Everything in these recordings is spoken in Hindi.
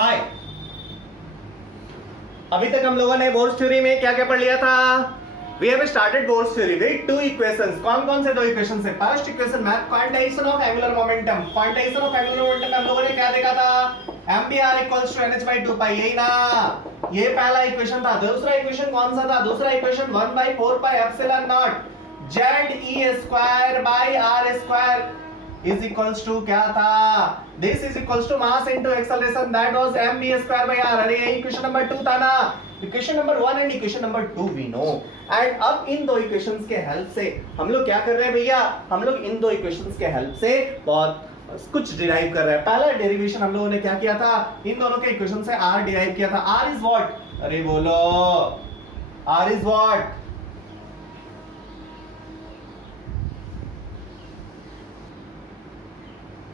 हाय, अभी तक हम लोगों ने बोर्स थ्योरी में क्या क्या पढ़ लिया था? We have started Bohr's theory with two equations. कौन कौन से दो इक्वेशंस है? First equation math quantization of angular momentum. Quantization of angular momentum हम लोगों ने क्या देखा था? mdr इक्वल्स टू nh/2 यही ना, ये पहला इक्वेशन था। दूसरा इक्वेशन कौन सा था? दूसरा equation 1/4 epsilon not ZE²/r² is equals to क्या था? This is equals to mass into acceleration, that was mv²/r। अरे ये इक्वेशन नंबर 2 था ना। Equation number 1 and equation number 2 we know, and अब इन दो इक्वेशंस के हेल्प से हम लोग क्या कर रहे हैं भैया? हम लोग इन दो इक्वेशंस के हेल्प से बहुत कुछ डिराइव कर रहे हैं। पहला डेरिवेशन हम लोगों ने क्या किया था? इन दोनों के इक्वेशन से r डिराइव किया था। r is what? अरे बोलो, r इज व्हाट?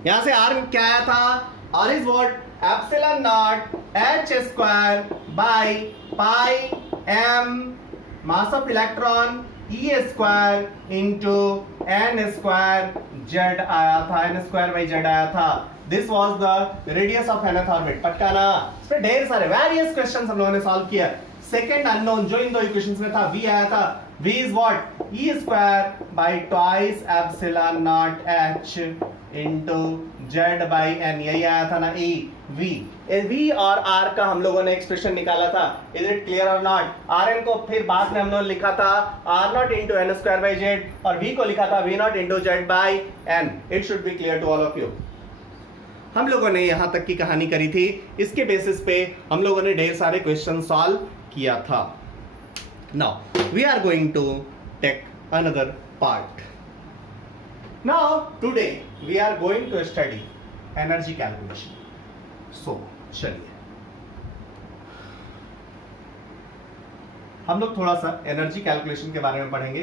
यहां से r क्या आया था? r is what? Epsilon not h² mass of electron e² into n² z आया था, n²/z आया था। This was the radius of nth orbit. पक्का ना? इस पे ढेर सारे वेरियस क्वेश्चंस हम लोगों ने सॉल्व किया। सेकंड अननोन जो इन दो इक्वेशंस में था, v आया था। v is what? e² epsilon not h into z/n, यही आया था ना e v और r का हम लोगों ने एक्सप्रेशन निकाला था। इज इट क्लियर और नॉट? rn को फिर बाद में हम लोगों ने लिखा था r0 इंटू n²/z और v को लिखा था v0 into z/n। It should be clear to all of you. हम लोगों ने यहां तक की कहानी करी थी। इसके बेसिस पे हम लोगों ने ढेर सारे क्वेश्चन सॉल्व किया था। Now we are going to take another part. Now today we are going to study energy calculation. So चलिए हम लोग थोड़ा सा एनर्जी कैलकुलेशन के बारे में पढ़ेंगे।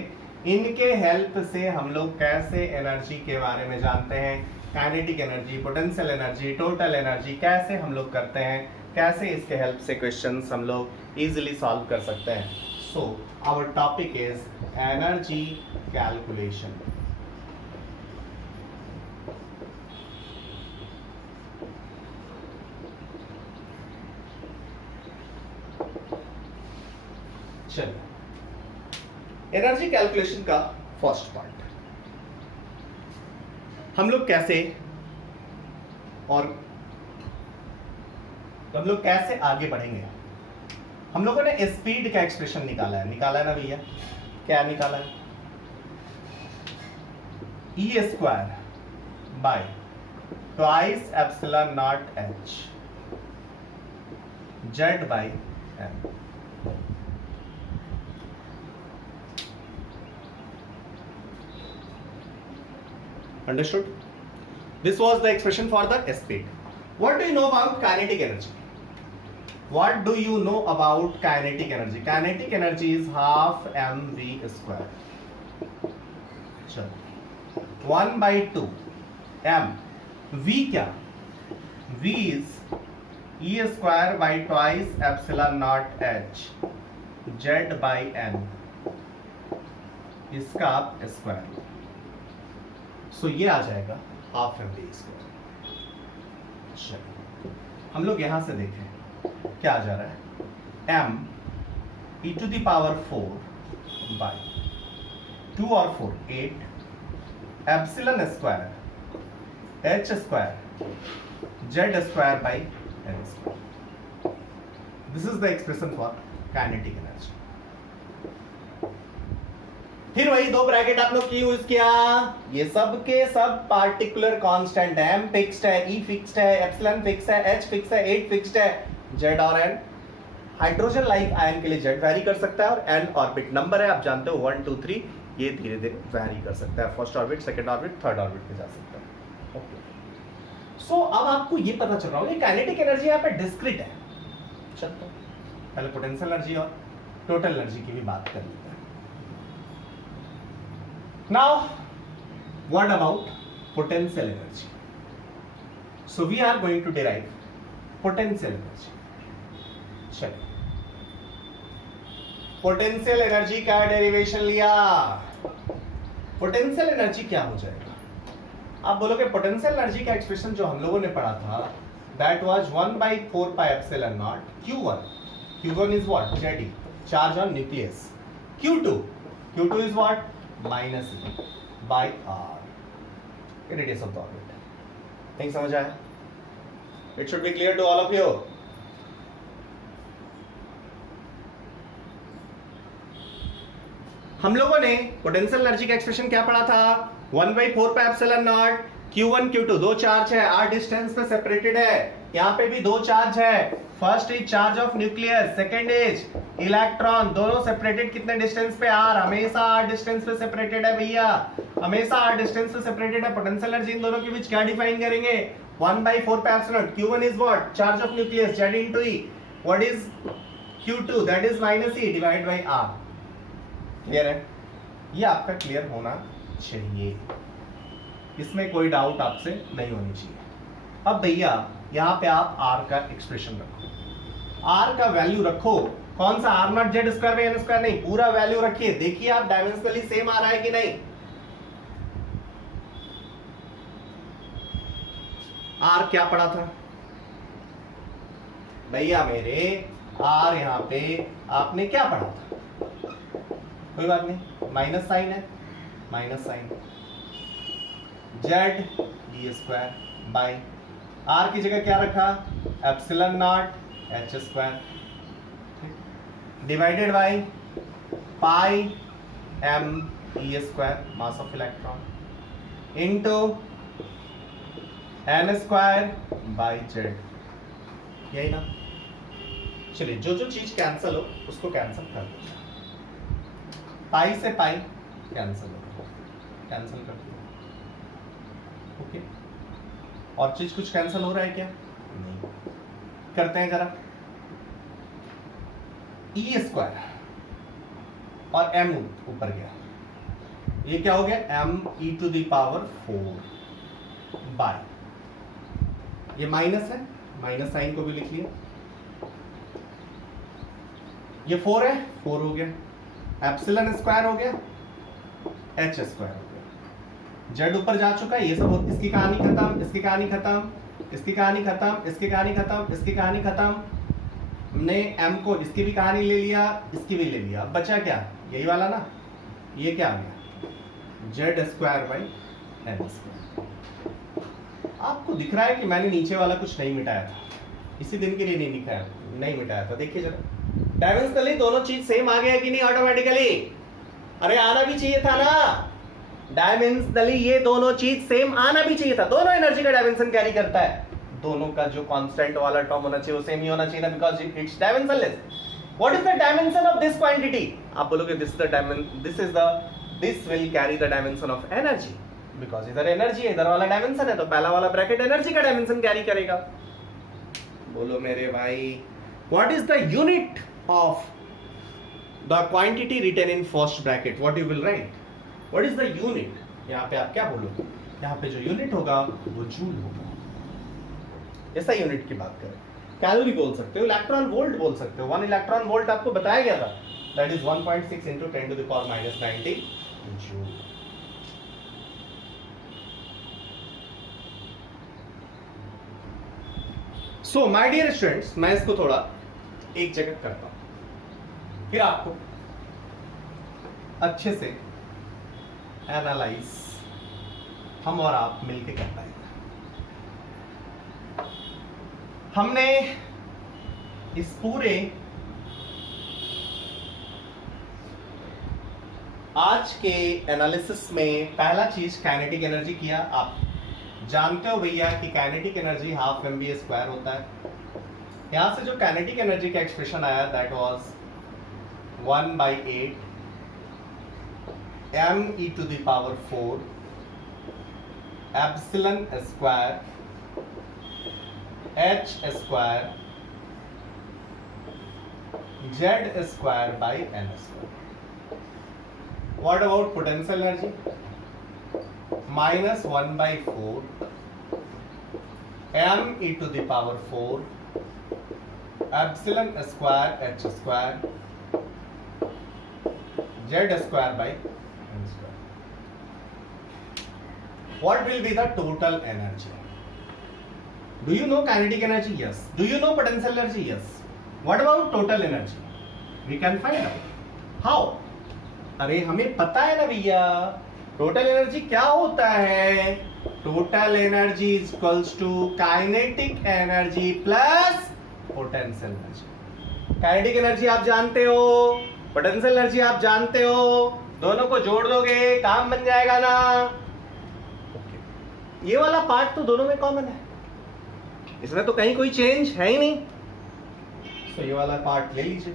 इनके हेल्प से हम लोग कैसे एनर्जी के बारे में जानते हैं, kinetic energy, potential energy, total energy कैसे हम लोग करते हैं, कैसे इसके हेल्प से क्वेश्चंस हम लोग इजीली सॉल्व कर सकते हैं। So our topic is energy calculation. चलिए एनर्जी कैलकुलेशन का फर्स्ट पार्ट हम लोग कैसे आगे बढ़ेंगे। हम लोगों ने स्पीड का एक्सप्रेशन निकाला है ना भैया? क्या निकाला है? e²/2ε0h z/n। Understood? This was the expression for the speed. What do you know about kinetic energy? What do you know about kinetic energy? Kinetic energy is half mv². चलो 1/2 m। v क्या? v is e²/2ε0h z/n, इसका आप स्क्वायर। सो ये आ जाएगा हाफ mv²। हम लोग यहां से देखें क्या आ जा रहा है? m e⁴ बाई 2 और 4 8 epsilon square h² z² n²। This is the expression for kinetic energy. फिर वही दो ब्रैकेट आप लोग की यूज किया। ये सब के सब पार्टिकुलर कांस्टेंट है। m फिक्स्ड है, e फिक्स्ड है, एप्सिलॉन फिक्स्ड है, h फिक्स्ड है, 8 फिक्स्ड है, z और n। हाइड्रोजन लाइक आयन के लिए z वैरी कर सकता है और n ऑर्बिट नंबर है, आप जानते हो 1 2 3, ये धीरे धीरे वैरी कर सकता है। First orbit, second orbit, third orbit पे जा सकता है। ओके, सो अब आपको ये पता चल रहा होगा काइनेटिक एनर्जी यहाँ पे डिस्क्रीट है। चलो पहले पोटेंशियल एनर्जी और टोटल एनर्जी की भी बात कर लेते हैं। Now, what about potential energy? So we are going to derive potential energy. चलिए पोटेंशियल एनर्जी का डेरिवेशन लिया। पोटेंशियल एनर्जी क्या हो जाएगा? आप बोलोगे पोटेंशियल एनर्जी का एक्सप्रेशन जो हम लोगों ने पढ़ा था that was 1 by 4 pi epsilon naught q1. Q1 is what? Z, charge on nucleus. Q2 is what? minus E by R, radius of the orbit. नहीं समझ आया? It should be clear to all of you. हम लोगों ने पोटेंशियल एनर्जी का एक्सप्रेशन क्या पढ़ा था? 1 by 4 pi epsilon naught Q1 Q2 दो चार्ज है, R डिस्टेंस पे सेपरेटेड है, यहाँ पे भी दो चार्ज है. First is charge of nucleus, second is electron, दोनों सेपरेटेड कितने डिस्टेंस पे? R, हमेशा R डिस्टेंस पे सेपरेटेड है भैया, हमेशा R डिस्टेंस पे सेपरेटेड है. पोटेंशियल एनर्जी इन दोनों के बीच क्या डिफाइन करेंगे? 1 by 4 pi epsilon. Q1 is what? Charge of nucleus, Z into E. What is Q2? That is minus E divided by R. Clear है? ये आपका क्लियर होना चाहिए, इसमें कोई डाउट आपसे नहीं होनी चाहिए. अब भैया यहाँ पे आप R का एक्सप्रेशन रखो, R का वैल्यू रखो. कौन सा? R naught Z square by N square नहीं, पूरा वैल्यू रखिए. देखिए आप डायमेंशनली सेम आ रहा है कि नहीं. R क्या पढ़ा था भैया मेरे? R यहाँ पे आपने क्या पढ़ा था? कोई बात नहीं, माइनस साइन है, minus sign Z D square by R की जगह क्या रखा? Epsilon nought H square divided by pi M E square mass of electron into N square by Z. यही ना? चलिए जो जो चीज कैंसल हो उसको कैंसल कर दो. पाई से पाई कैंसल हो, कैंसल कर दो. ओके, और चीज कुछ कैंसल हो रहा है क्या? नहीं. करते हैं जरा. ई स्क्वायर और एम ऊपर गया, ये क्या हो गया? M E to the power 4 by, ये माइनस है, माइनस साइन को भी लिख लिया. ये 4 है, 4 हो गया. एप्सिलॉन स्क्वायर हो गया, एच स्क्वायर हो गया. जेड ऊपर जा चुका है. ये सब इसकी कहानी खत्म, इसकी कहानी खत्म, इसकी कहानी खत्म, इसकी कहानी खत्म, इसकी कहानी खत्म. हमने एम को, इसकी भी कहानी ले लिया, इसकी भी ले लिया. बचा क्या? यही वाला ना. ये क्या आ गया? Z square by N square. आपको दिख रहा है कि मैंने नीचे वाला कुछ नहीं मिटाया था, इसी दिन के लिए नहीं मिटाया था. देखिए जरा, डायमेंशनली दोनों चीज सेम आ गया कि नहीं ऑटोमेटिकली? अरे आना भी चाहिए था ना. डायमेंशनली ये दोनों चीज सेम आना भी चाहिए था. दोनों एनर्जी का डायमेंशन कैरी करता है, दोनों का जो कांस्टेंट वाला टर्म होना चाहिए वो सेम ही होना चाहिए ना, because it's dimensionless. What is the dimension of this quantity? आप बोलोगे this will carry the dimension of energy, because इधर एनर्जी है, इधर वाला डायमेंशन है, तो पहला वाला ब्रैकेट एनर्जी का डायमेंशन कैरी करेगा. बोलो मेरे भाई, what is the unit of the quantity written in first bracket? What you will write? What is the unit? यहाँ पे आप क्या बोलोगे? यहाँ पे जो यूनिट होगा वो जूल होगा. ऐसा यूनिट की बात करें, कैलोरी बोल सकते हो, इलेक्ट्रॉन वोल्ट बोल सकते हो. 1 इलेक्ट्रॉन वोल्ट आपको बताया गया था, that is 1.6 into 10 to the power minus 90 joule. So my dear students, मैं इसको थोड़ा एक जगह करता हूं, फिर आपको अच्छे से एनालाइज हम और आप मिलके कर पाएंगे. हमने इस पूरे आज के एनालिसिस में पहला चीज काइनेटिक एनर्जी किया. आप जानते हो भैया कि kinetic energy half M B square होता है. यहां से जो काइनेटिक एनर्जी का एक्सप्रेशन आया that was 1/8 m e to the power 4 epsilon square h square z square by n square. What about potential energy? minus 1/4 m e to the power 4 epsilon square h square z square by n square. What will be the total energy? Do you know kinetic energy? Yes. Do you know potential energy? Yes. What about total energy? We can find out. How? अरे हमें पता है ना भैया, टोटल एनर्जी क्या होता है? Total energy is equals to kinetic energy plus potential energy. Kinetic energy आप जानते हो, पोटेंशियल एनर्जी आप जानते हो, दोनों को जोड़ दोगे काम बन जाएगा ना. ये वाला पार्ट तो दोनों में कॉमन है, इसमें तो कहीं कोई चेंज है ही नहीं. तो ये वाला पार्ट ले लीजिए.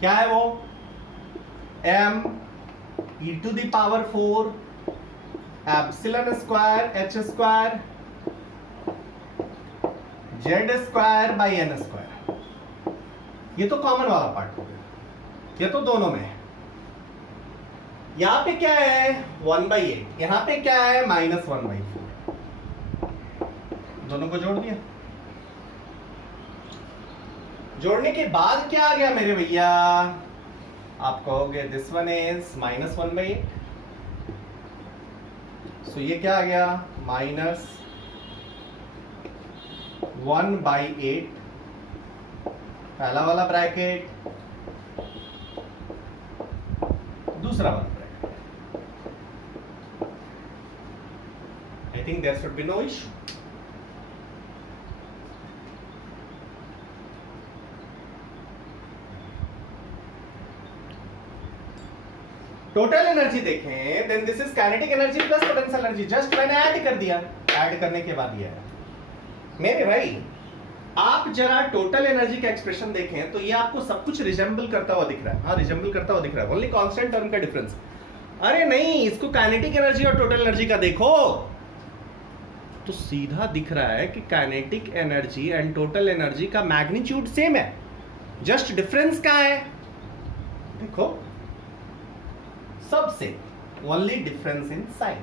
क्या है वो? m e to the power 4 epsilon square h square z square by n square. ये तो कॉमन वाला पार्ट हो गया, ये तो दोनों में है. यहां पे क्या है? 1/8. यहां पे क्या है? -1/4. दोनों को जोड़ दिया. जोड़ने के बाद क्या आ गया मेरे भैया? आप कहोगे दिस वन इज -1/8. सो ये क्या आ गया? -1/8 पहला वाला ब्रैकेट, दूसरा वाला bracket. I think there should be no issue. Total energy देखें, then this is kinetic energy plus potential energy. Just मैंने ऐड कर दिया. ऐड करने के बाद ये है मेरे भाई. आप जरा टोटल एनर्जी का एक्सप्रेशन देखें तो ये आपको सब कुछ रिजेंबल करता हुआ दिख रहा है. हाँ, रिजेंबल करता हुआ दिख रहा है, ओनली कांस्टेंट टर्म का डिफरेंस. अरे नहीं, इसको काइनेटिक एनर्जी और टोटल एनर्जी का देखो तो सीधा दिख रहा है कि kinetic energy and total energy का मैग्नीट्यूड सेम है, जस्ट डिफरेंस क्या है? देखो सबसे ओनली डिफरेंस इन साइन.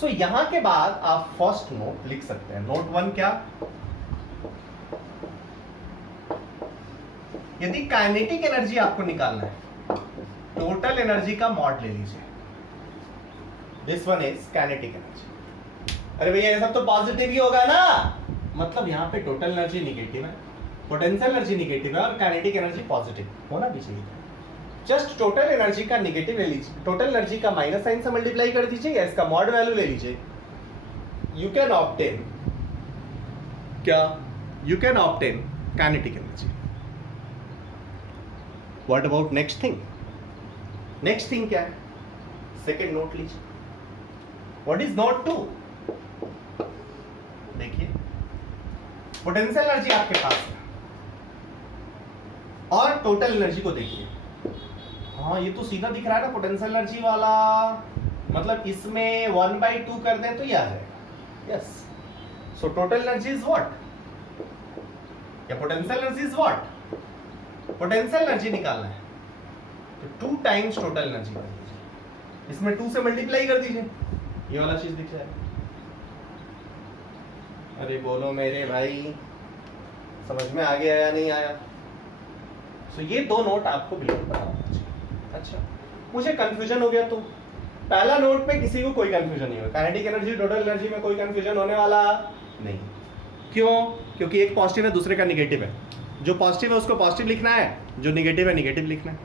सो यहां के बाद आप फर्स्ट नोट लिख सकते हैं. नोट 1 क्या? यदि काइनेटिक एनर्जी आपको निकालना है, टोटल एनर्जी का मॉड ले लीजिए. This one is kinetic energy. अरे भैया ये सब तो पॉजिटिव ही होगा ना, मतलब यहां पे टोटल एनर्जी निगेटिव है, पोटेंशियल एनर्जी निगेटिव है और काइनेटिक एनर्जी पॉजिटिव होना भी चाहिए. जस्ट टोटल एनर्जी का नेगेटिव ले लीजिए, टोटल एनर्जी का माइनस साइन से मल्टीप्लाई कर दीजिए या इसका मॉड वैल्यू ले लीजिए. यू कैन ऑब्टेन क्या? You can obtain kinetic energy. What about next thing? Next thing क्या है? सेकेंड नोट लीजिए. What is note 2? देखिए पोटेंशियल एनर्जी आपके पास है और टोटल एनर्जी को देखिए. हाँ, ये तो सीधा दिख रहा है ना पोटेंशियल एनर्जी वाला, मतलब इसमें 1/2 कर दें तो ये आ जाएगा. Yes. So total energy is what? या potential energy is what? Potential energy निकालना है तो 2 टाइम्स टोटल एनर्जी कर दीजिए, इसमें 2 से मल्टीप्लाई कर दीजिए, ये वाला चीज दिख जाएगा. अरे बोलो मेरे भाई, समझ में आ गया या नहीं आया? सो ये 2 नोट आपको बिल्कुल पता होना चाहिए. अच्छा, मुझे कंफ्यूजन हो गया तो पहला नोट पे किसी को कोई कंफ्यूजन नहीं होगा. काइनेटिक एनर्जी टोटल एनर्जी में कोई कंफ्यूजन होने वाला नहीं. क्यों? क्योंकि एक पॉजिटिव है दूसरे का निगेटिव है. जो पॉजिटिव है उसको पॉजिटिव लिखना है, जो निगेटिव है निगेटिव लिखना है.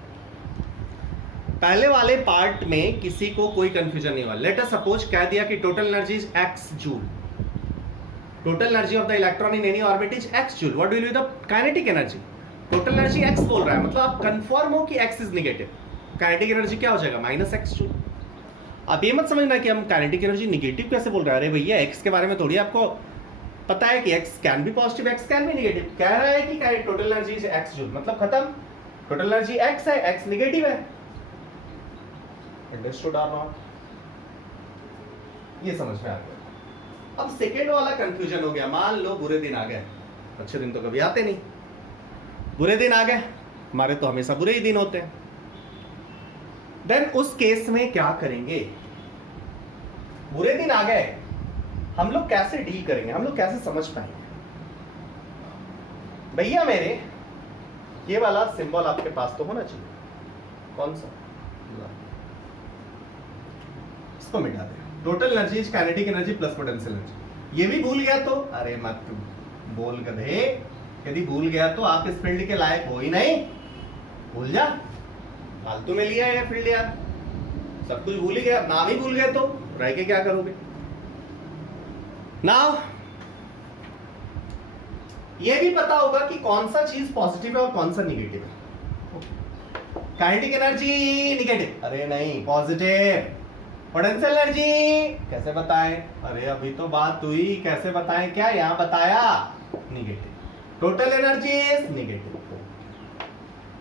पहले वाले पार्ट में किसी को कोई कंफ्यूजन नहीं हुआ. लेट अस सपोज कह दिया कि total energy is x joule, total energy of the electron in any orbit is x joule. What will be the kinetic energy? Total energy x बोल रहा है, मतलब आप कंफर्म हो कि x is negative. Kinetic energy क्या हो जाएगा? -x joule. आप ये मत समझना कि हम काइनेटिक एनर्जी निगेटिव कैसे बोल रहे हैं. अरे भैया x के बारे में थोड़ी आपको पता है कि x can be positive, x can be negative. कह रहा है कि total energy is x joule, मतलब खत्म. टोटल एनर्जी x है, x निगेटिव है. Understood or not? ये समझ में आ गया. अब सेकेंड वाला कंफ्यूजन हो गया. मान लो बुरे दिन आ गए, अच्छे दिन तो कभी आते नहीं, बुरे दिन आ गए, हमारे तो हमेशा बुरे ही दिन होते हैं. देन उस केस में क्या करेंगे? बुरे दिन आ गए, हम लोग कैसे डील करेंगे, हम लोग कैसे समझ पाएंगे? भैया मेरे ये वाला सिंबल आपके पास तो होना चाहिए. कौन सा? इसको मिटा दे. Total energy is kinetic energy plus potential energy. ये भी भूल गया तो अरे मत बोल गधे, यदि भूल गया तो आप इस फील्ड के लायक हो ही नहीं, भूल जा, फालतू में लिया है फील्ड यार, सब कुछ भूल ही गया, नाम ही भूल गए तो रह के क्या करोगे। नाउ ये भी पता होगा कि कौन सा चीज पॉजिटिव है और कौन सा निगेटिव है। काइनेटिक एनर्जी निगेटिव, अरे नहीं पॉजिटिव। पोटेंशियल एनर्जी कैसे बताएं, अरे अभी तो बात हुई, कैसे बताएं, क्या यहां बताया, negative. Total energy is negative,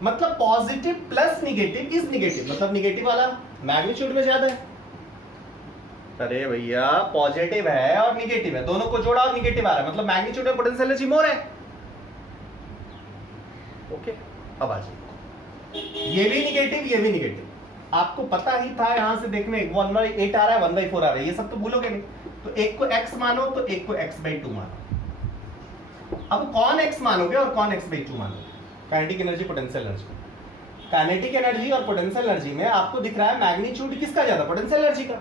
मतलब positive plus negative is negative, मतलब निगेटिव वाला मैग्नीट्यूड में ज्यादा है। अरे भैया पॉजिटिव है और निगेटिव है, दोनों को जोड़ा और निगेटिव आ रहा है, मतलब मैग्नीट्यूड में पोटेंशियल एनर्जी मोर है। ओके, अब आ जाइए, ये भी निगेटिव ये भी निगेटिव, आपको पता ही था यहां से देखने 1/8 आ रहा है 1/4 आ रहा है, ये सब तो भूलोगे नहीं। तो एक को x मानो तो एक को x/2 मानो। अब कौन x मानोगे और कौन x/2 मानोगे? Kinetic energy potential energy, kinetic energy और पोटेंशियल एनर्जी में आपको दिख रहा है मैग्नीट्यूड किसका ज्यादा, पोटेंशियल एनर्जी का।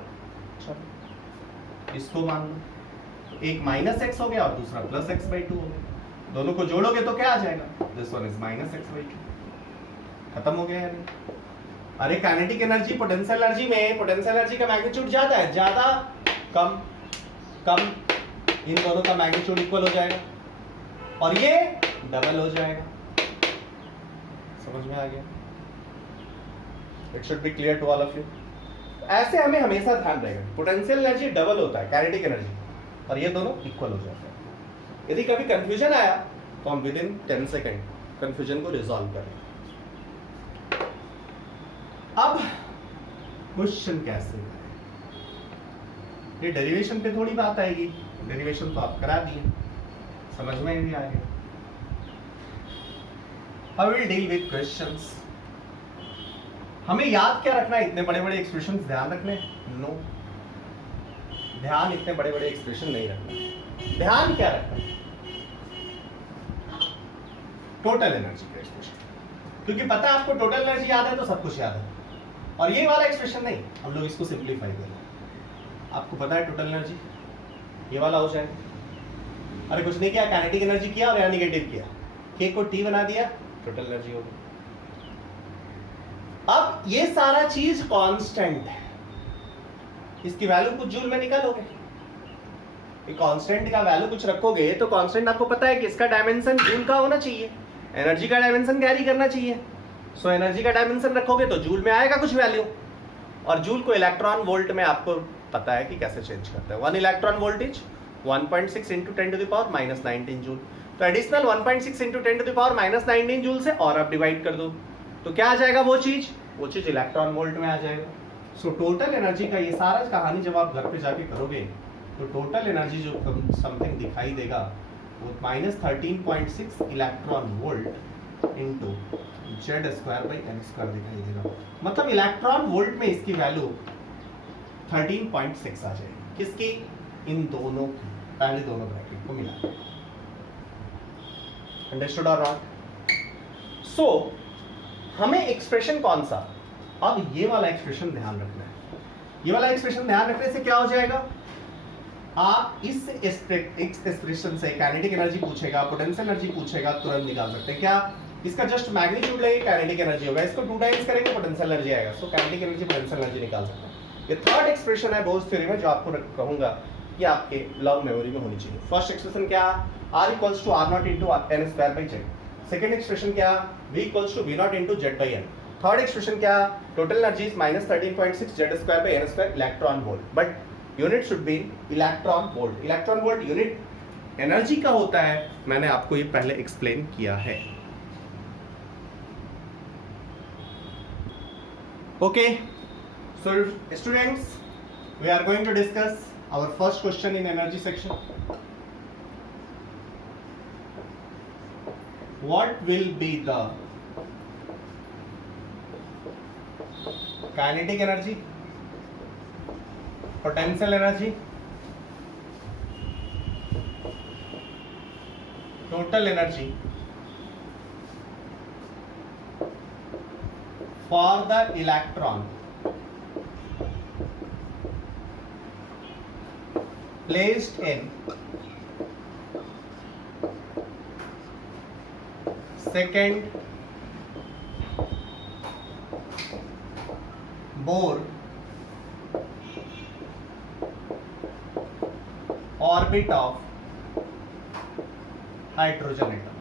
इसको मान लो, एक -x हो गया और दूसरा +x/2 हो गया, दोनों को जोड़ोगे तो क्या आ जाएगा, दिस वन इज -x/2, खत्म हो गया यार। अरे काइनेटिक एनर्जी पोटेंशियल एनर्जी में पोटेंशियल एनर्जी का मैग्नीट्यूड ज्यादा है, ज्यादा कम कम, इन दोनों का मैग्नीट्यूड इक्वल हो जाएगा और ये डबल हो जाएगा। समझ में आ गया? It should be clear to all of you. ऐसे हमें हमेशा ध्यान रहेगा, पोटेंशियल एनर्जी डबल होता है काइनेटिक एनर्जी और ये दोनों इक्वल हो जाते हैं। यदि कभी कंफ्यूजन आया तो हम विद इन 10 सेकेंड कंफ्यूजन को रिजॉल्व करें। अब क्वेश्चन कैसे करें, ये डेरिवेशन पे थोड़ी बात आएगी, डेरिवेशन तो आप करा दिए, समझ में भी आ गया। I will deal with questions। हमें याद क्या रखना है, इतने बड़े बड़े एक्सप्रेशन ध्यान रखने? नो, ध्यान इतने बड़े बड़े एक्सप्रेशन नहीं रखना। ध्यान क्या रखना है, टोटल एनर्जी का एक्सप्रेशन, क्योंकि पता है आपको टोटल एनर्जी याद है तो सब कुछ याद है। और ये वाला एक्सप्रेशन नहीं, हम लोग इसको सिंप्लीफाई करें। आपको पता है टोटल एनर्जी, ये वाला हो जाएगा। अरे कुछ नहीं किया, काइनेटिक एनर्जी किया और यहाँ निगेटिव किया, के को टी बना दिया, टोटल एनर्जी हो गई। अब ये सारा चीज कांस्टेंट है, इसकी वैल्यू कुछ जूल में निकालोगे, कांस्टेंट का वैल्यू कुछ रखोगे तो कांस्टेंट आपको पता है कि इसका डायमेंशन जूल का होना चाहिए, एनर्जी का डायमेंशन कैरी करना चाहिए। सो एनर्जी का डायमेंशन रखोगे तो जूल में आएगा कुछ वैल्यू, और जूल को इलेक्ट्रॉन वोल्ट में आपको पता है कि कैसे चेंज करते हैं। 1 इलेक्ट्रॉन वोल्टेज 1.6 × 10⁻⁻19 जूल, तो एडिशनल 1.6 × 10⁻⁻19 जूल से और आप डिवाइड कर दो तो क्या आ जाएगा, वो चीज इलेक्ट्रॉन वोल्ट में आ जाएगा। सो टोटल एनर्जी का ये सारा कहानी जब आप घर पे जाके करोगे तो टोटल एनर्जी जो समथिंग दिखाई देगा वो -13.6 इलेक्ट्रॉन वोल्ट इंटू Z²/m² दिखाई देगा, मतलब इलेक्ट्रॉन वोल्ट में इसकी वैल्यू 13.6 आ जाएगी। किसकी? इन दोनों की, पहले दोनों ब्रैकेट को मिला। Understood or not? सो हमें एक्सप्रेशन कौन सा, अब ये वाला एक्सप्रेशन ध्यान रखना है। ये वाला एक्सप्रेशन ध्यान रखने से क्या हो जाएगा, आप इस एक्सप्रेशन से काइनेटिक एनर्जी पूछेगा, पोटेंशियल एनर्जी पूछेगा, तुरंत निकाल सकते हैं। क्या? इसका जस्ट मैग्नीट्यूड लेंगे, काइनेटिक एनर्जी होगा, इसको 2 टाइम्स करेंगे, पोटेंशियल एनर्जी आएगा। So kinetic energy potential energy निकाल सकते हैं। ये थर्ड एक्सप्रेशन है बोस थ्योरी में, जो आपको कहूंगा कि आपके लॉन्ग मेमोरी में होनी चाहिए। फर्स्ट एक्सप्रेशन क्या, R = R0 × n²/z। Second expression क्या, V = V0 × z/n। Third expression क्या, total energy is -13.6 Z²/n² electron volt, but unit should be electron volt. Electron volt unit energy का होता है, मैंने आपको ये पहले एक्सप्लेन किया है। Okay, so students, we are going to discuss our first question in energy section. What will be the kinetic energy, potential energy, total energy for the electron placed in second Bohr orbit of hydrogen atom.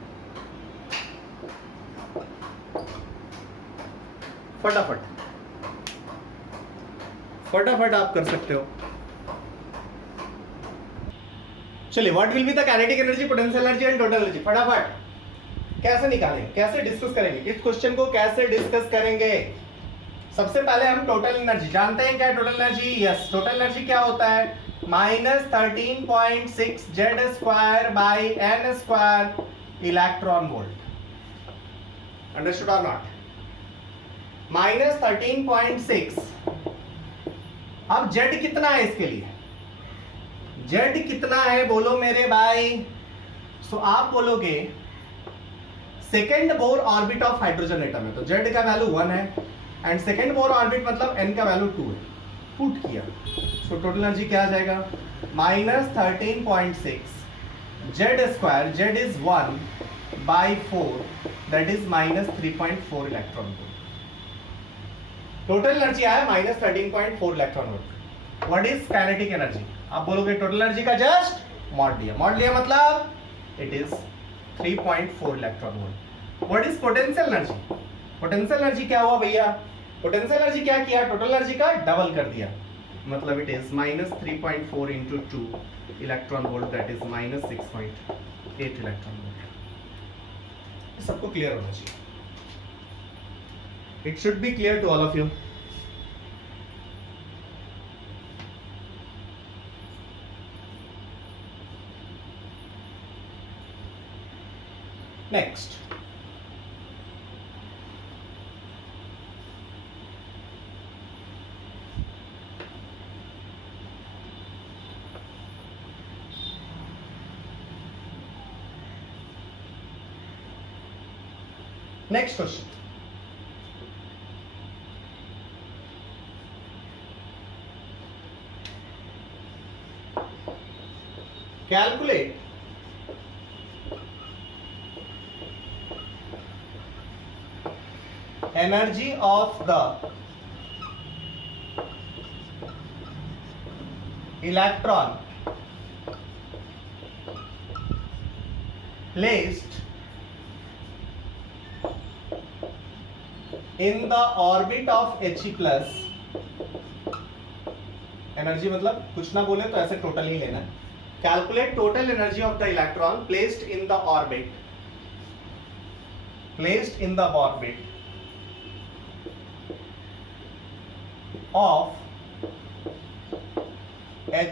फटाफट आप कर सकते हो। चलिए, what will be the kinetic energy, potential energy and total energy, फटाफट कैसे निकालेंगे, कैसे डिस्कस करेंगे, इस क्वेश्चन को कैसे डिस्कस करेंगे। सबसे पहले हम टोटल एनर्जी जानते हैं। क्या total energy? Yes, total energy क्या होता है? -13.6 Z² by n square electron volt. Understood or not? -13.6। अब Z कितना है इसके लिए? Z कितना है बोलो मेरे भाई। सो आप बोलोगे second Bohr orbit of hydrogen atom है, तो Z का वैल्यू 1 है एंड सेकेंड बोर ऑर्बिट मतलब n का वैल्यू 2 है। पुट किया, सो टोटल एनर्जी क्या आ जाएगा? -13.6 Z², Z is 1 by 4, that is -3.4 electron volt. Total energy आया -13.4 electron volt. What is kinetic energy? आप बोलोगे टोटल एनर्जी का जस्ट मॉड लिया मतलब it is 3.4 electron volt. What is potential energy? Potential energy क्या हुआ भैया? पोटेंशियल एनर्जी क्या किया? टोटल एनर्जी का डबल कर दिया, मतलब it is -3.4 into 2 electron volt, that is -6.8 electron volt. सबको क्लियर होना चाहिए। It should be clear to all of you. Next, next question. Calculate energy of the electron placed in the orbit of He plus। Energy मतलब कुछ ना बोले तो ऐसे टोटल ही लेना है। Calculate total energy of the electron placed in the orbit, placed in the orbit of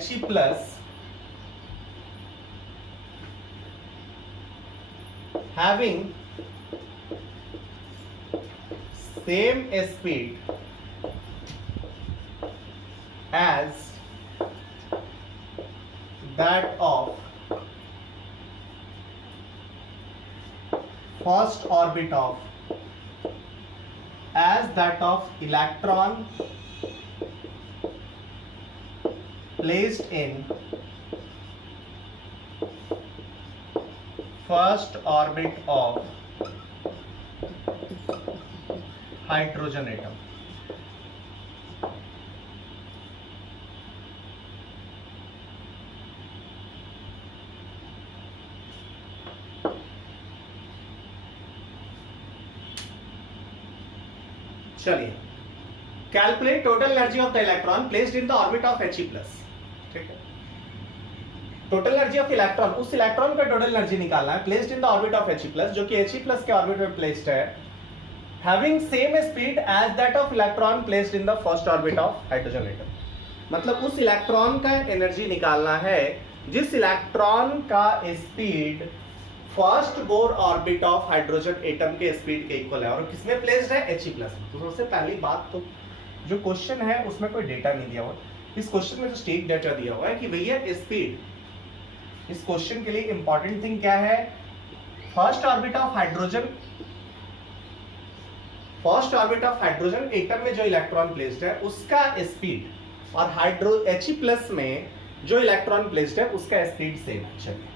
He plus having same speed as that of first orbit of, as that of electron placed in first orbit of hydrogen atom. चलिए, calculate total energy of the electron placed in the orbit of He plus. ठीक है, टोटल एनर्जी ऑफ इलेक्ट्रॉन, उस इलेक्ट्रॉन का टोटल एनर्जी निकालना है placed in the orbit of He plus, जो कि He प्लस के ऑर्बिट में प्लेस्ड है, having same speed as that of electron placed in the first orbit of hydrogen atom। मतलब उस इलेक्ट्रॉन का एनर्जी निकालना है जिस इलेक्ट्रॉन का speed first Bohr orbit of hydrogen atom के स्पीड के इक्वल है, और किसमें प्लेस्ड है? He प्लस में। तो सबसे पहली बात तो जो क्वेश्चन है उसमें कोई डेटा नहीं दिया हुआ। इस क्वेश्चन में जो स्टेट डेटा दिया हुआ है कि भैया स्पीड, इस क्वेश्चन के लिए इंपॉर्टेंट थिंग क्या है? First orbit of hydrogen, first orbit of hydrogen atom में जो इलेक्ट्रॉन प्लेस्ड है उसका स्पीड, और He प्लस में जो इलेक्ट्रॉन प्लेस्ड है उसका स्पीड सेम है। चलिए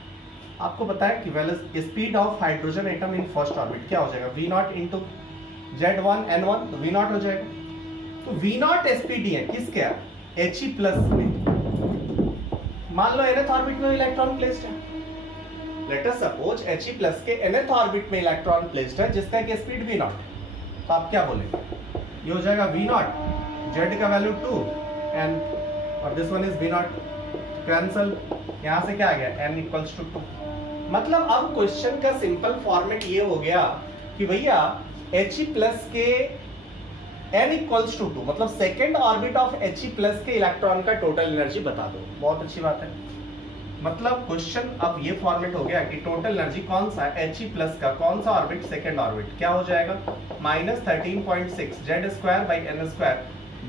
आपको पता है कि well speed of hydrogen atom in first orbit क्या हो जाएगा, v not into Z1 N1, तो v नॉट हो जाएगा। तो v नॉट स्पीड है किसके, He प्लस में। मान लो nth ऑर्बिट में इलेक्ट्रॉन प्लेस्ड है, let us suppose He plus के nth ऑर्बिट में इलेक्ट्रॉन प्लेस्ड है जिसका की स्पीड v नॉट, तो आप क्या बोलेंगे, ये हो जाएगा v नॉट, z का वैल्यू 2 n और this one is v not, cancel, यहां से क्या आ गया n इक्वल्स टू 2। मतलब अब क्वेश्चन का सिंपल फॉर्मेट ये हो गया कि भैया He प्लस के n इक्वल्स टू 2, मतलब second orbit of He plus के इलेक्ट्रॉन का टोटल एनर्जी बता दो। बहुत अच्छी बात है, मतलब क्वेश्चन अब ये फॉर्मेट हो गया कि टोटल एनर्जी कौन सा है, He प्लस का कौन सा ऑर्बिट, सेकेंड ऑर्बिट, क्या हो जाएगा -13.6 Z square by N square,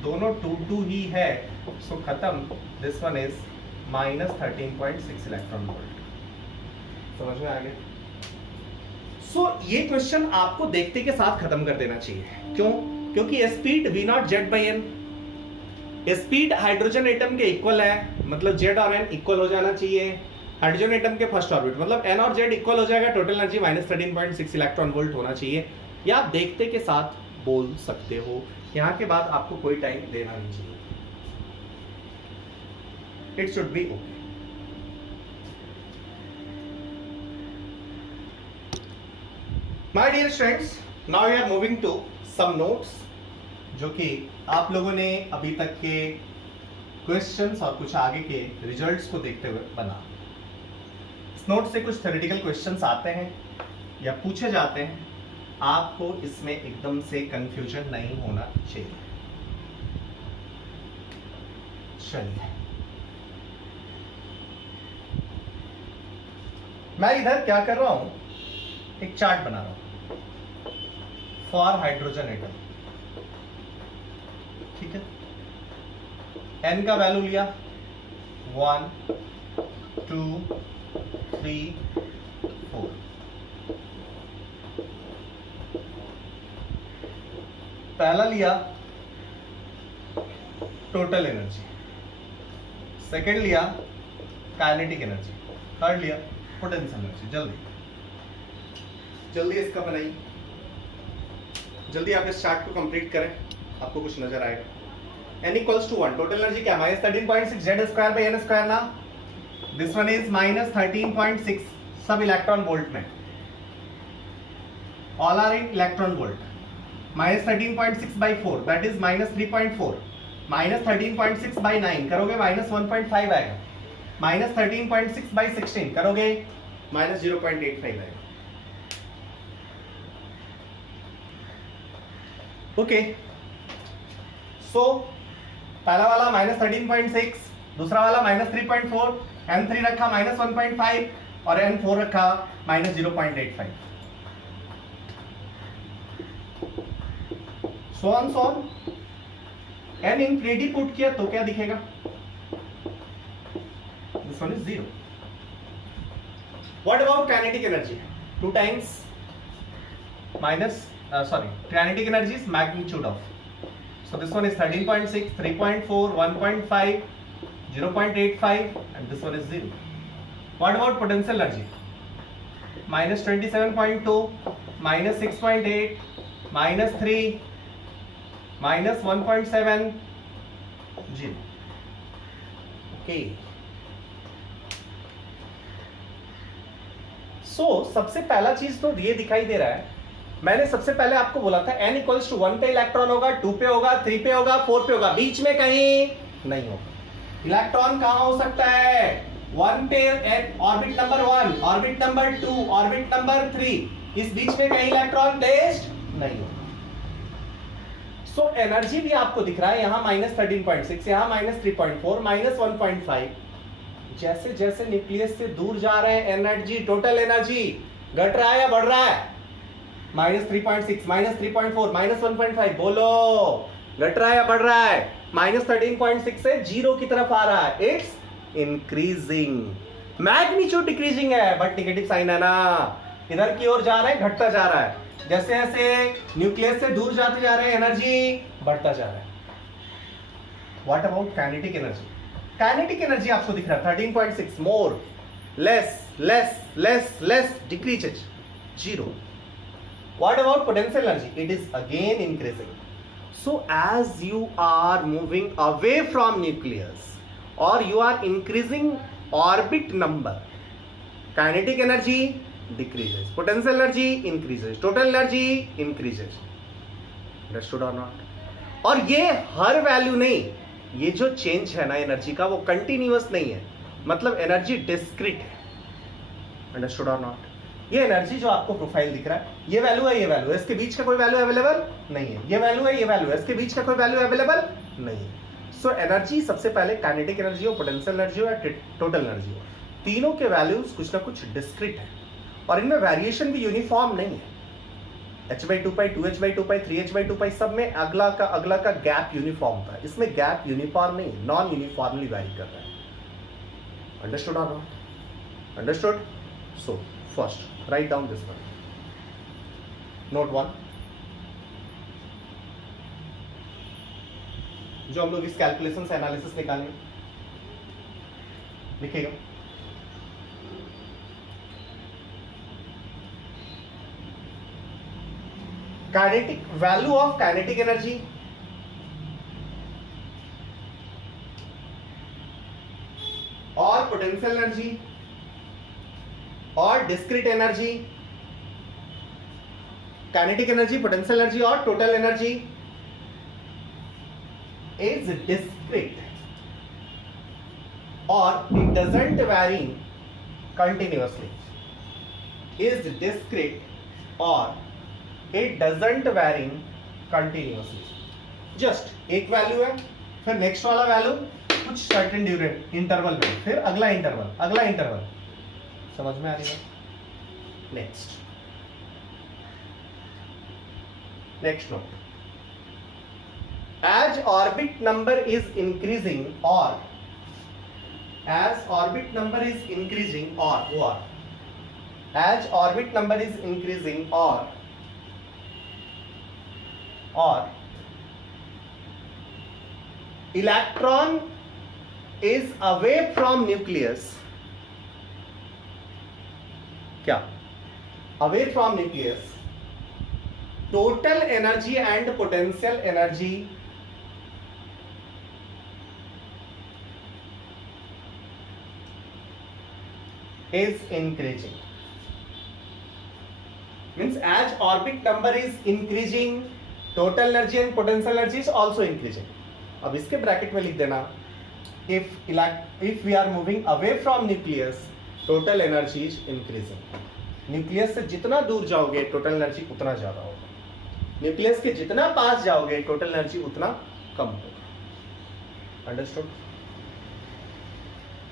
दोनों 2 ही है, सो खत्म, this one is -13.6 electron volt. समझ में आ गया? सो ये क्वेश्चन आपको देखते के साथ खत्म कर देना चाहिए। क्यों? क्योंकि speed v nought Z by N, speed hydrogen atom के इक्वल है, मतलब z और n इक्वल हो जाना चाहिए। हाइड्रोजन एटम के फर्स्ट ऑर्बिट मतलब n और z इक्वल हो जाएगा, टोटल एनर्जी -13.6 इलेक्ट्रॉन वोल्ट होना चाहिए। या आप देखते के साथ बोल सकते हो, यहाँ के बाद आपको कोई टाइम देना नहीं चाहिए, it should B okay. My dear students, now we are moving to some notes जो कि आप लोगों ने अभी तक के क्वेश्चंस और कुछ आगे के रिजल्ट्स को देखते हुए बना। इस नोट से कुछ थ्योरेटिकल क्वेश्चंस आते हैं या पूछे जाते हैं, आपको इसमें एकदम से कंफ्यूजन नहीं होना चाहिए। चलिए मैं इधर क्या कर रहा हूं, एक चार्ट बना रहा हूं फॉर हाइड्रोजन एटम, ठीक है। n का वैल्यू लिया 1 2 3 4, पहला लिया टोटल एनर्जी, सेकेंड लिया काइनेटिक एनर्जी, थर्ड लिया पोटेंशियल एनर्जी। जल्दी इसका बनाइए, जल्दी आप इस चार्ट को कंप्लीट करें, आपको कुछ नजर आएगा। n equals to 1, total energy क्या -13.6 Z square by N square ना, दिस वन इज -13.6 सब इलेक्ट्रॉन वोल्ट में, all are in electron volt, -13.6 by 4 that is -3.4, -13.6 by 9 करोगे -1.5 आएगा, -13.6 बाई 16 करोगे -0.85 आएगा। ओके, सो पहला वाला -13.6, दूसरा वाला -3.4, n3 रखा -1.5 और n4 रखा -0.85, so on n infinity put किया तो क्या दिखेगा, this one is 0। What about kinetic energy, 2 times kinetic energy is magnitude of, so this one is 13.6, 3.4, 1.5, 0.85 and this one is 0. What about potential energy, -27.2, -6.8, -3, -1.7, 0. Okay, so सबसे पहला चीज तो ये दिखाई दे रहा है, मैंने सबसे पहले आपको बोला था n इक्वल्स टू 1 पे इलेक्ट्रॉन होगा, 2 पे होगा, 3 पे होगा, 4 पे होगा, बीच में कहीं नहीं होगा। इलेक्ट्रॉन कहां हो सकता है, 1 पे orbit number 1, orbit number 2, orbit number 3, इस बीच में कहीं इलेक्ट्रॉन प्लेस्ड नहीं होगा। सो एनर्जी भी आपको दिख रहा है यहाँ -13.6, यहाँ -3.4, -1.5, जैसे जैसे न्यूक्लियस से दूर जा रहे हैं एनर्जी, टोटल एनर्जी घट रहा है या बढ़ रहा है, -3.6, -3.4, -1.5, बोलो घट रहा है या बढ़ रहा है, -13.6 से 0 की तरफ आ रहा है, इट्स इंक्रीजिंग, मैग्नीट्यूड डिक्रीजिंग है बट नेगेटिव साइन है ना, इधर की ओर जा रहा है, घटता जा रहा है, जैसे जैसे न्यूक्लियस से दूर जाते जा रहे हैं एनर्जी बढ़ता जा रहा है। What about kinetic energy, kinetic energy आपको दिख रहा है 13.6, more, less less less less, decreases, 0. What about potential energy? It is again increasing. So as you are moving away from nucleus or you are increasing orbit number, kinetic energy decreases, potential energy increases, total energy increases. Understood or not? और ये हर वैल्यू नहीं, ये जो चेंज है ना एनर्जी का वो कंटिन्यूअस नहीं है, मतलब एनर्जी डिस्क्रीट है. Understood or not? ये एनर्जी जो आपको प्रोफाइल दिख रहा है, ये वैल्यू है, ये वैल्यू है, इसके बीच का कोई वैल्यू अवेलेबल नहीं है, ये वैल्यू है, ये वैल्यू है, इसके बीच का कोई वैल्यू अवेलेबल नहीं है. सो एनर्जी सबसे पहले काइनेटिक एनर्जी हो, पोटेंशियल एनर्जी हो या टोटल एनर्जी हो, तीनों के वैल्यूज कुछ ना कुछ डिस्क्रीट है और इनमें वेरिएशन भी यूनिफॉर्म नहीं है. h/2 पाई, 2h/2 पाई, 3h/2 पाई, सब में अगला का गैप यूनिफॉर्म था. इसमें गैप यूनिफॉर्म नहीं, नॉन यूनिफॉर्मली वैरी कर रहा है. Understood or not? Understood? So first write down this one. Note 1, जो हम लोग इस कैलकुलेशन से एनालिसिस निकालेंगे, लिखिएगा. Kinetic value of kinetic energy और पोटेंशियल एनर्जी और discrete energy, kinetic energy, potential energy और total energy is discrete or it doesn't vary continuously, is discrete or it doesn't vary continuously. just एक वैल्यू है, फिर नेक्स्ट वाला वैल्यू कुछ सर्टेन ड्यूरेट इंटरवल में, फिर अगला इंटरवल, अगला इंटरवल. समझ में आ रही है? Next note. As orbit number is increasing or as orbit number is increasing or as orbit number is increasing or electron is away from nucleus, क्या away from nucleus, total energy and potential energy is increasing. Means as orbit number is increasing, total energy and potential energy is also increasing. अब इसके ब्रैकेट में लिख देना, if we are moving away from nucleus, total energy is increasing. Nucleus से जितना दूर जाओगे टोटल एनर्जी उतना ज्यादा होगा, न्यूक्लियस के जितना पास जाओगे टोटल एनर्जी उतना कम होगा. अंडरस्टूड?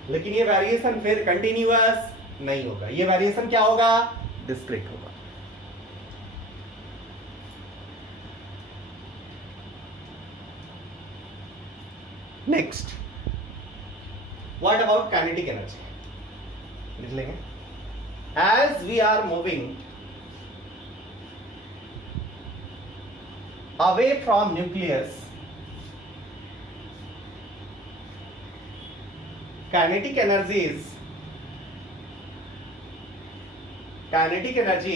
लेकिन ये वेरिएशन फिर कंटिन्यूअस नहीं होगा, ये वेरिएशन क्या होगा? डिस्क्रीट होगा. Next, what about kinetic energy? लिख लेंगे. As we are moving away from nucleus, kinetic energy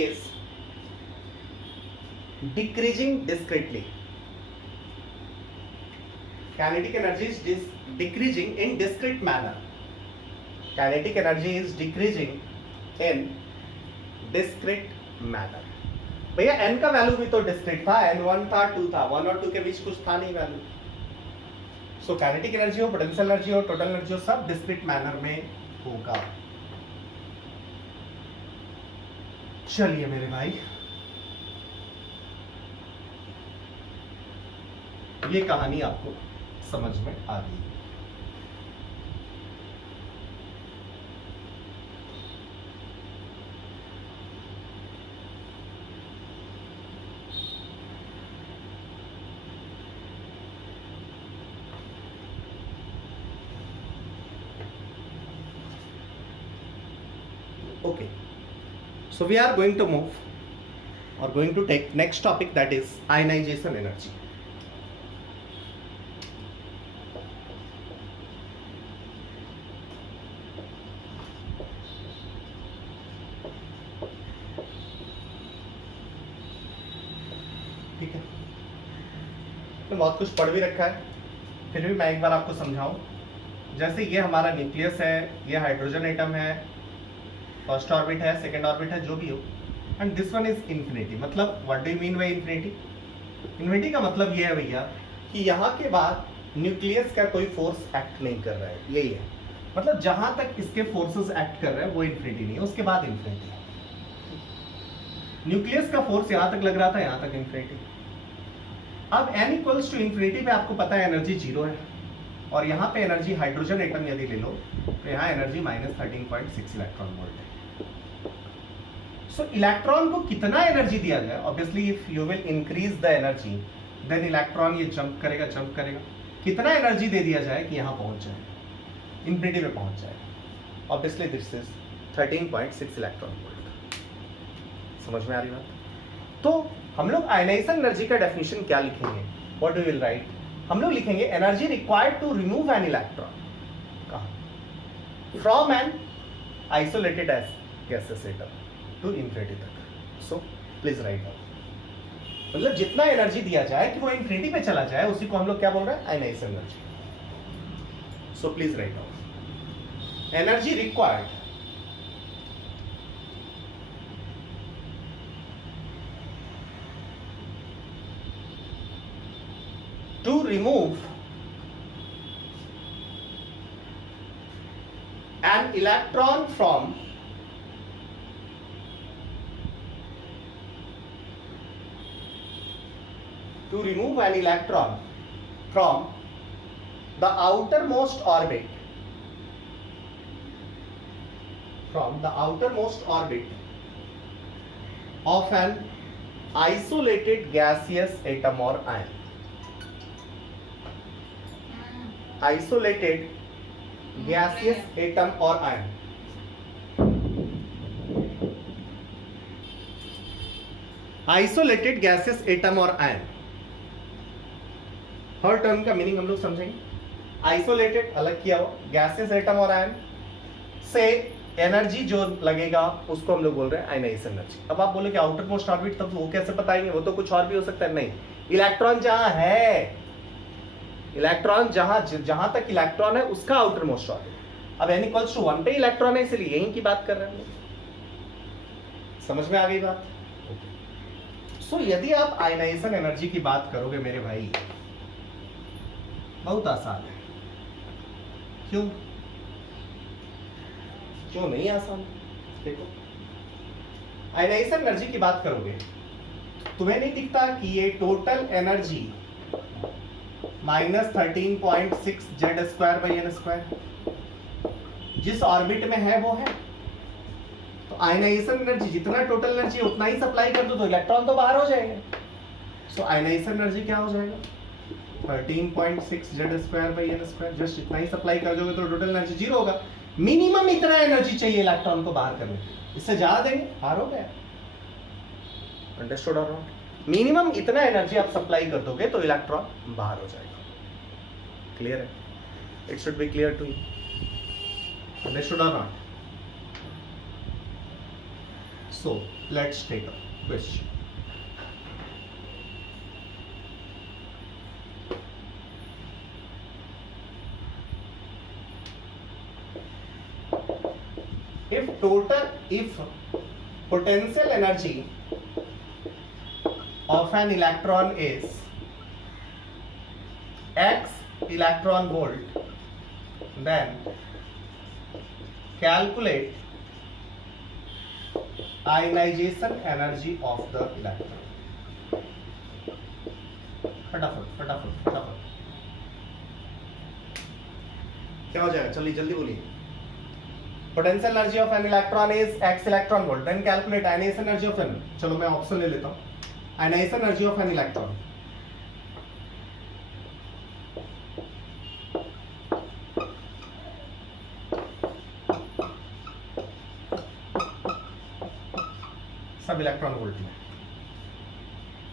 is decreasing discretely. Kinetic energy is decreasing in discrete manner. Kinetic energy is decreasing in discrete manner. भैया n का वैल्यू भी तो डिस्क्रीट था, n1 था, 2 था, 1 और 2 के बीच कुछ था नहीं वैल्यू. सो काइनेटिक एनर्जी हो, पोटेंशियल एनर्जी हो, टोटल एनर्जी हो, सब डिस्क्रीट मैनर में होगा. चलिए मेरे भाई, ये कहानी आपको समझ में आ गई. Okay, so we are going to move or going to take next topic, that is ionization energy. बहुत कुछ पढ़ भी रखा है, फिर भी मैं एक बार आपको समझाऊं। जैसे ये हमारा न्यूक्लियस है, ये हाइड्रोजन एटम है, फर्स्ट ऑर्बिट है, सेकंड ऑर्बिट है, जो भी हो, and this one is infinity. मतलब what do you mean by infinity? Infinity का मतलब ये है भैया कि यहाँ के बाद न्यूक्लियस का कोई फोर्स एक्ट नहीं कर रहा है, यही है। मतलब जहां तक इसके फोर्सेस एक्ट कर रहे हैं वो इन्फिनिटी नहीं है, उसके बाद इन्फिनिटी है। न्यूक्लियस का फोर्स यहां तक लग रहा था, यहां तक इन्फिनिटी। अब n इक्वल्स टू इन्फिनिटी पे आपको पता है एनर्जी जीरो है, और यहाँ पे एनर्जी हाइड्रोजन एटम यदि ले लो तो यहाँ एनर्जी -13.6 इलेक्ट्रॉन वोल्ट है। सो इलेक्ट्रॉन को कितना एनर्जी दिया जाए? Obviously if you will increase the energy then electron ये जंप करेगा। कितना एनर्जी दे दिया जाए कि यहाँ पहुंच जाए, इन्फिनिटी पे पहुंच जाए? Obviously this is 13.6 electron volt. समझ में आ रही बात? तो हम लोग आयनाइजेशन एनर्जी का डेफिनेशन क्या लिखेंगे? What do will write? हम लोग लिखेंगे energy required to remove an electron from an isolated gases atom to infinity तक। So please write down. मतलब जितना एनर्जी दिया जाए कि वो इन्फिनिटी पे चला जाए, उसी को हम लोग क्या बोल रहे हैं? Ionization energy. So please write down energy required to remove an electron from the outermost orbit of an isolated gaseous atom or ion. Isolated gaseous atom or ion. Isolated gaseous atom or ion. Her term का मीनिंग हम लोग समझेंगे। आइसोलेटेड अलग किया हुआ, गैसेस एटम और आयन से एनर्जी जो लगेगा उसको हम लोग बोल रहे हैं आयनाइजेशन एनर्जी। अब आप बोले कि आउटर मोस्ट ऑर्बिट, तब वो कैसे बताएंगे? वो तो कुछ और भी हो सकता है। नहीं, इलेक्ट्रॉन जहां है, इलेक्ट्रॉन जहां तक इलेक्ट्रॉन है उसका आउटर मोस्ट ऑर्बिट। अब n इक्वल्स टू 1 पे इलेक्ट्रॉन है, इसलिए यही की बात कर रहे हैं हम लोग। समझ में आ गई बात? सो यदि आप आयनाइजेशन एनर्जी की बात करोगे मेरे भाई, बहुत आसान है। क्यों नहीं आसान? देखो, आयनाइजेशन एनर्जी की बात करोगे, तुम्हें नहीं दिखता कि ये टोटल एनर्जी -13.6 Z²/n², जिस ऑर्बिट में है वो है। तो आयनाइजेशन एनर्जी जितना टोटल एनर्जी उतना ही सप्लाई कर दो तो इलेक्ट्रॉन तो बाहर हो जाएगा। सो आयनाइजेशन एनर्जी क्या हो जाएगा? 13.6 Z²/n²। जस्ट इतना ही सप्लाई कर दोगे तो टोटल एनर्जी जीरो होगा। मिनिमम इतना एनर्जी चाहिए इलेक्ट्रॉन को बाहर करने के, इससे ज्यादा देंगे बाहर हो गया। Understood or not? मिनिमम इतना एनर्जी आप सप्लाई कर दोगे तो इलेक्ट्रॉन बाहर हो जाएगा। क्लियर है? It should be clear to you. Understood or not? So let's take a question. if potential energy of an electron is x electron volt, then calculate ionization energy of the electron. फटाफट क्या हो जाएगा? चलिए जल्दी बोलिए। Potential energy of an electron is x electron volt. Then calculate ionization energy of an. चलो मैं ऑप्शन ले लेता हूँ। Ionization energy of an electron. सब इलेक्ट्रॉन वोल्ट में।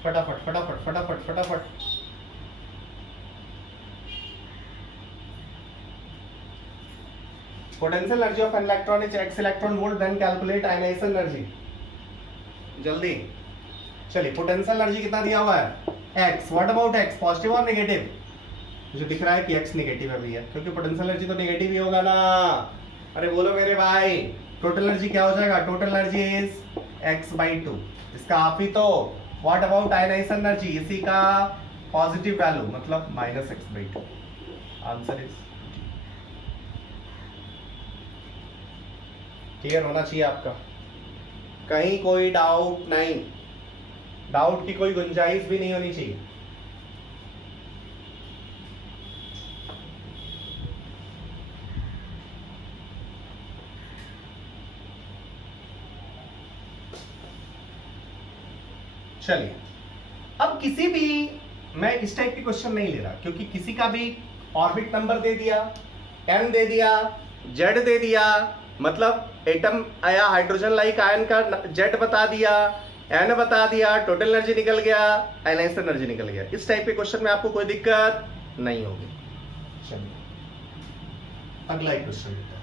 फटाफट। Potential energy of an electron is x electron volt. Then calculate ionization energy. जल्दी चलिए। पोटेंशियल एनर्जी कितना दिया हुआ है? X, what about x, positive और नेगेटिव? मुझे दिख रहा है कि एक्स नेगेटिव है भैया, क्योंकि पोटेंशियल एनर्जी तो नेगेटिव ही होगा ना। अरे बोलो मेरे भाई, टोटल एनर्जी क्या हो जाएगा? टोटल एनर्जी इज x/2, इसका आप ही तो। व्हाट अबाउट आयनाइजेशन एनर्जी, इसी का पॉजिटिव वैल्यू मतलब -x/2। आंसर इज क्लियर होना चाहिए आपका, कहीं कोई डाउट नहीं, डाउट की कोई गुंजाइश भी नहीं होनी चाहिए। चलिए, अब किसी भी, मैं इस टाइप के क्वेश्चन नहीं ले रहा, क्योंकि किसी का भी ऑर्बिट नंबर दे दिया, n दे दिया, z दे दिया, मतलब एटम या हाइड्रोजन लाइक आयन का z बता दिया, n बता दिया, टोटल एनर्जी निकल गया, आयनाइजेशन एनर्जी निकल गया। इस टाइप के क्वेश्चन में आपको कोई दिक्कत नहीं होगी। चलिए अगला एक क्वेश्चन लेते हैं।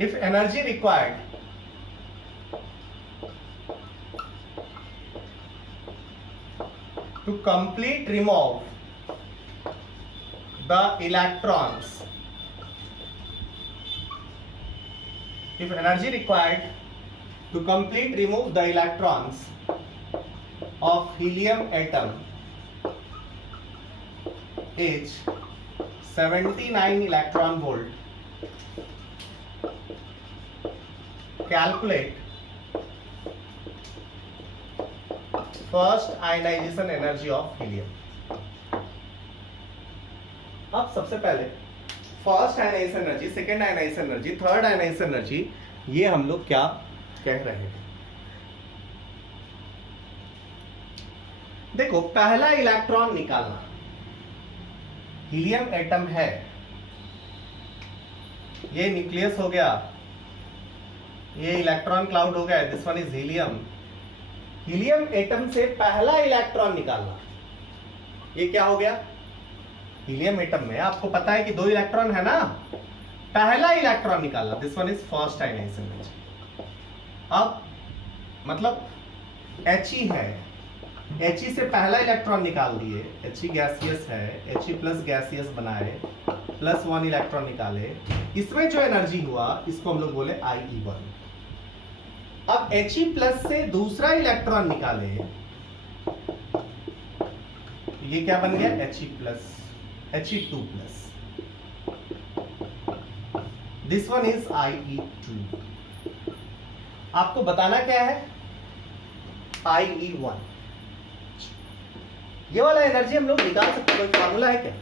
If energy required to complete remove the electrons, if energy required to complete remove the electrons of helium atom is 79 electron volt, calculate first ionization energy of helium। अब सबसे पहले first ionization energy, second ionization energy, third ionization energy, ये हम लोग क्या कह रहे हैं? देखो, पहला इलेक्ट्रॉन निकालना, हीलियम एटम है, ये न्यूक्लियस हो गया, ये इलेक्ट्रॉन क्लाउड हो गया, this one is helium. Helium atom से पहला इलेक्ट्रॉन निकालना, ये क्या हो गया? हीलियम एटम में आपको पता है कि 2 इलेक्ट्रॉन है ना, पहला इलेक्ट्रॉन निकालना, this one is first ionization energy. अब मतलब He है, He से पहला इलेक्ट्रॉन निकाल दिए, He गैसियस है, He+ गैसियस बनाए, +1 इलेक्ट्रॉन निकाले, इसमें जो एनर्जी हुआ इसको हम लोग बोले IE1। अब He+ से दूसरा इलेक्ट्रॉन निकाले, ये क्या बन गया? He2+, this one is IE2। आपको बताना क्या है? IE1। ये वाला एनर्जी हम लोग निकाल सकते हैं, कोई फार्मूला है क्या?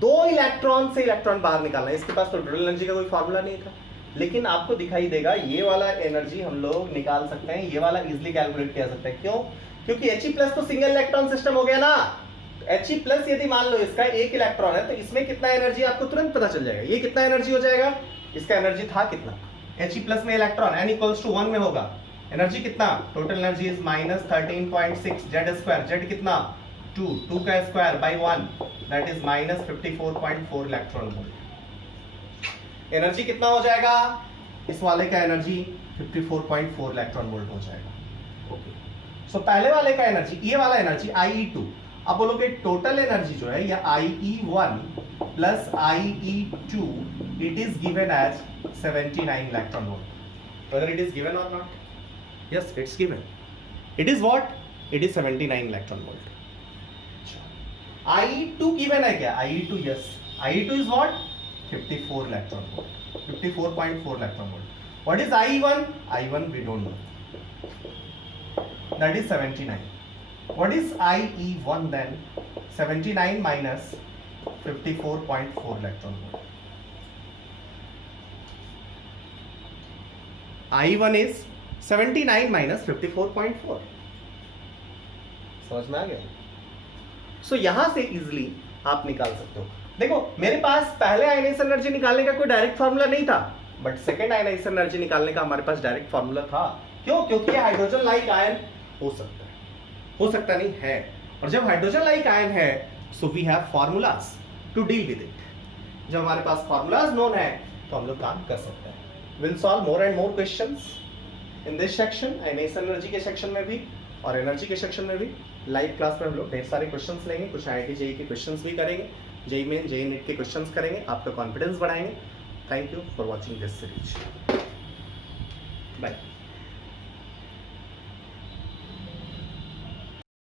2 इलेक्ट्रॉन से इलेक्ट्रॉन बाहर निकालना है, इसके पास तो टोटल एनर्जी का कोई फार्मूला नहीं था, लेकिन आपको दिखाई देगा ये वाला एनर्जी हम लोग निकाल सकते हैं, ये वाला इजीली कैलकुलेट किया सकता है। क्यों? क्योंकि He+ तो सिंगल इलेक्ट्रॉन सिस्टम हो गया ना। He+ यदि मान लो इसका 1 इलेक्ट्रॉन है, तो इसमें कितना एनर्जी आपको तुरंत पता चल जाएगा। ये कितना एनर्जी हो जाएगा? इसका एनर्जी था कितना? He+ में इलेक्ट्रॉन n = 1 में होगा, एनर्जी कितना? Total energy is -13.6 z², z कितना? 2 का square by 1, that is -54.4 electron volt. Energy कितना हो जाएगा? इस वाले का एनर्जी 54.4 इलेक्ट्रॉन वोल्ट हो जाएगा। ओके, सो पहले वाले का एनर्जी, ये वाला एनर्जी IE2। अब बोलोगे टोटल एनर्जी जो है, या IE1 plus IE2, it is given as 79 electron volt. Whether it is given or not? Yes, it's given. It is what? It is 79 electron volt. IE2 given है क्या? IE2, yes. IE2 is what? 54 electron volt. 54.4 electron volt. What is IE1? IE1 we don't know. That is 79. What is IE1 then? 79 minus 54.4 electron volt. IE1 is 79 minus 54.4। समझ में आ गया? सो यहां से इजिली आप निकाल सकते हो। देखो, मेरे पास पहले आयनाइजेशन एनर्जी निकालने का कोई डायरेक्ट फार्मूला नहीं था, बट सेकेंड आयनाइजेशन एनर्जी निकालने का हमारे पास डायरेक्ट फार्मूला था। क्यों? क्योंकि हाइड्रोजन लाइक आयन हो सकता है, हो सकता नहीं है, और जब हाइड्रोजन लाइक आयन है so we have formulas to deal with it. जब हमारे पास फॉर्मूलाज नोन है तो हम लोग काम कर सकते हैं। Will solve more and more questions in this section, NS energy के सेक्शन में भी और एनर्जी के सेक्शन में भी। लाइव क्लास में हम लोग ढेर सारे क्वेश्चंस लेंगे, कुछ IIT JEE के क्वेश्चंस भी करेंगे, JEE मेन JEE नीट के क्वेश्चंस करेंगे, आपका कॉन्फिडेंस बढ़ाएंगे। Thank you for watching this series. Bye.